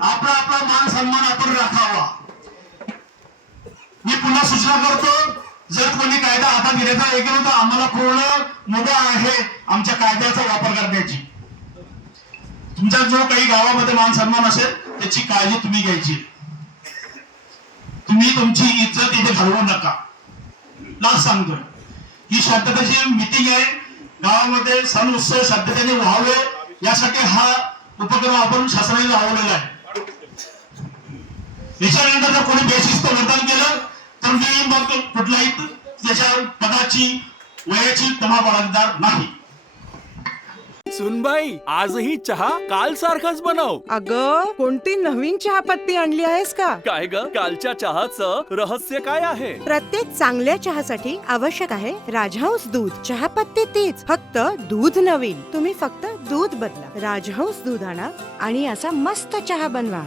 आपला आपला मान सन्मान आपण राखावा. मी पुन्हा सूचना करतो जर कोणी कायदा हातात घेण्याचा हे केलं तर आम्हाला पूर्ण मुदा आहे आमच्या कायद्याचा वापर करण्याची. तुमचा जो काही गावामध्ये मान सन्मान असेल त्याची काळजी तुम्ही घ्यायची. तुम्ही तुमची इज्जत इथे घालवू नका. लाच सांगतोय. ही शांततेची मिटिंग आहे. गावामध्ये सण उत्सव शांततेने व्हावे यासाठी हा उपक्रम आपण शासनाने राबवलेला आहे. याच्यानंतर जर कोणी बेशिस्त वर्तन केलं तर मी मग कुठलाही त्याच्या पदाची वयाची तमा बाळगणार नाही. सुनबाई आजही चहा काल सारखाच बनव. अग कोणती नवीन चहापत्ती आणली आहेस का? काय ग? कालच्या चहाचं रहस्य काय आहे? प्रत्येक चांगल्या चहासाठी आवश्यक आहे राजहंस दूध. चहापत्ती तीच फक्त दूध नवीन. तुम्ही फक्त दूध बदला. राजहंस दूध आणा आणि असा मस्त चहा बनवा.